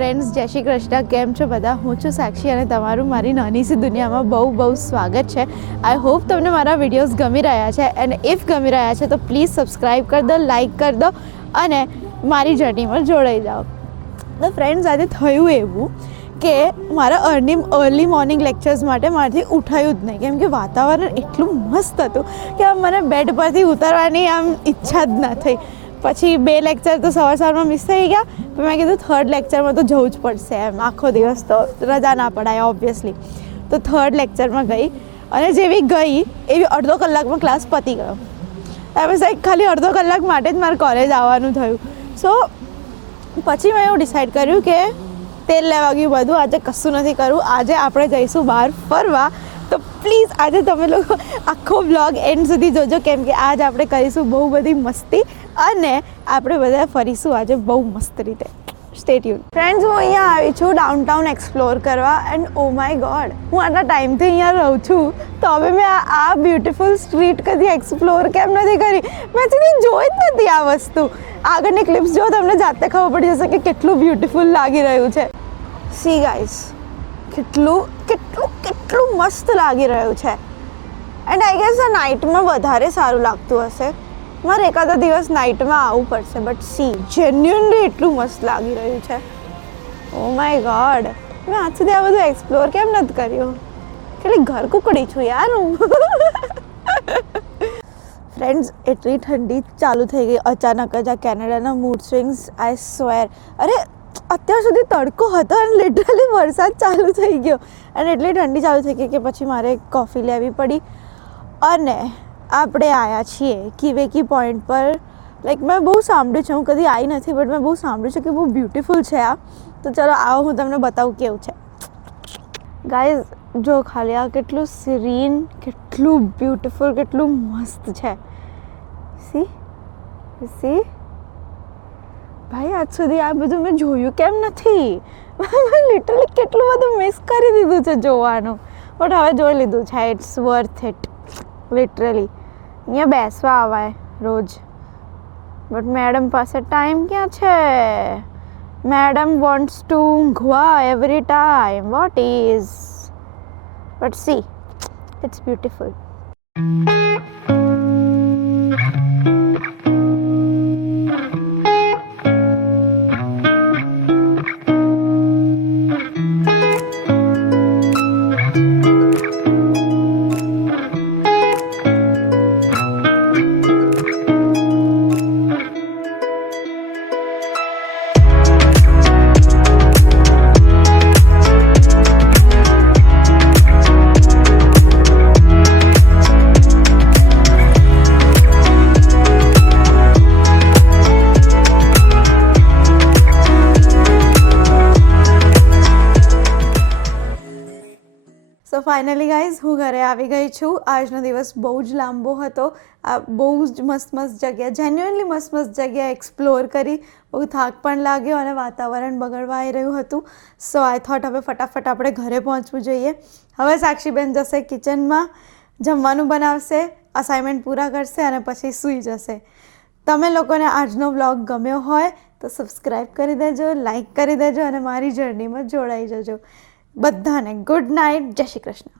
Friends, જય શ્રી કૃષ્ણ. કેમ છો બધા? હું છું સાક્ષી અને તમારું મારી નાની સી દુનિયામાં બહુ બહુ સ્વાગત છે. આઈ હોપ તમને મારા વિડીયોઝ ગમી રહ્યા છે અને ઇફ ગમી રહ્યા છે તો પ્લીઝ સબસ્ક્રાઈબ કરી દો, લાઈક કરી દો અને મારી જર્નીમાં જોડાઈ જાઓ. તો ફ્રેન્ડ્સ, આજે થયું એવું કે મારા અર્લી મોર્નિંગ લેક્ચર્સ માટે મારાથી ઉઠાયું જ નહીં, કેમ કે વાતાવરણ એટલું મસ્ત હતું કે આમ મને બેડ પરથી ઉતરવાની આમ ઈચ્છા જ ના થઈ. પછી 2 લેક્ચર તો સવારમાં મિસ થઈ ગયા. પછી મેં કીધું 3rd લેક્ચરમાં તો જવું જ પડશે, એમ આખો દિવસ તો રજા ના પડાય ઓબ્વિયસલી. તો 3rd લેક્ચરમાં ગઈ અને જેવી ગઈ એવી અડધો કલાકમાં ક્લાસ પતી ગયો. પછી ખાલી અડધો કલાક માટે જ મારે કોલેજ આવવાનું થયું. સો પછી મેં એવું ડિસાઈડ કર્યું કે તેલ લેવા ગયું બધું, આજે કશું નથી કરવું. આજે આપણે જઈશું બહાર ફરવા. તો પ્લીઝ આજે તમે લોકો આખો બ્લોગ એન્ડ સુધી જોજો, કેમ કે આજ આપણે કરીશું બહુ બધી મસ્તી અને આપણે બધા ફરીશું આજે બહુ મસ્ત રીતે. Stay tune. ફ્રેન્ડ્સ, હું અહીંયા આવી છું ડાઉનટાઉન એક્સપ્લોર કરવા એન્ડ ઓ માય ગોડ, હું આટલા ટાઈમથી અહીંયા રહું છું તો હવે મેં આ બ્યુટિફુલ સ્ટ્રીટ કદી એક્સપ્લોર કેમ નથી કરી? મેં સુધી જોઈ જ નથી આ વસ્તુ. આગળની ક્લિપ્સ જો તમને જાતે ખબર પડી જશે કે કેટલું બ્યુટિફુલ લાગી રહ્યું છે. સી ગાઈસ, કેટલું કેટલું કેટલું મસ્ત લાગી રહ્યું છે. એન્ડ આઈ ગેસ આ નાઇટમાં વધારે સારું લાગતું હશે. મારે એકાદો દિવસ નાઇટમાં આવવું પડશે. બટ સી, જેન્યુઅનલી એટલું મસ્ત લાગી રહ્યું છે. ઓ માય ગોડ, મેં આજ સુધી આ બધું એક્સપ્લોર કેમ નથી કર્યું? કેટલી ઘર કુકડી છું યાર હું. ફ્રેન્ડ્સ, એટલી ઠંડી ચાલુ થઈ ગઈ અચાનક જ. આ કેનેડાના મૂડ સ્વિંગ્સ, આઈ સ્વેર. અરે અત્યાર સુધી તડકો હતો અને લિટરલી વરસાદ ચાલુ થઈ ગયો અને એટલી ઠંડી ચાલુ થઈ ગઈ કે પછી મારે કોફી લેવી પડી. અને આપણે આવ્યા છીએ કિવેકી પોઈન્ટ પર. લાઈક મેં બહુ સાંભળ્યું છે, હું કદી આવી નથી બટ મેં બહુ સાંભળ્યું છે કે બહુ બ્યુટિફુલ છે આ. તો ચલો આવો, હું તમને બતાવું કેવું છે. ગાઈઝ જો ખાલી આ કેટલું સિરીન, કેટલું બ્યુટિફુલ, કેટલું મસ્ત છે. સી સી ભાઈ, આજ સુધી આ બધું મેં જોયું કેમ નથી? મેં લિટરલી કેટલું બધું મિસ કરી દીધું છે જોવાનું. બટ હવે જોઈ લીધું છે. It's worth it literally. અહીંયા બેસવા આવાય રોજ, બટ મેડમ પાસે ટાઈમ ક્યાં છે? મેડમ વોન્ટ્સ ટુ ઊંઘવા every time. What is? But see, it's beautiful. So finally guys, હું ઘરે આવી ગઈ છું. આજનો દિવસ બહુ જ લાંબો હતો. આ બહુ જ મસ્ત મસ્ત જગ્યા, જેન્યુઅનલી મસ્ત મસ્ત જગ્યા એક્સપ્લોર કરી. બહુ થાક પણ લાગ્યો અને વાતાવરણ બગડવા આવી રહ્યું હતું. સો આઈ થોટ હવે ફટાફટ આપણે ઘરે પહોંચવું જોઈએ. હવે સાક્ષીબેન જશે કિચનમાં, જમવાનું બનાવશે, અસાઇનમેન્ટ પૂરા કરશે અને પછી સૂઈ જશે. તમે લોકોને આજનો વ્લોગ ગમ્યો હોય તો સબસ્ક્રાઈબ કરી દેજો, લાઈક કરી દેજો અને મારી જર્નીમાં જોડાઈ જજો. બધાને ગુડ નાઇટ. જય શ્રી કૃષ્ણ.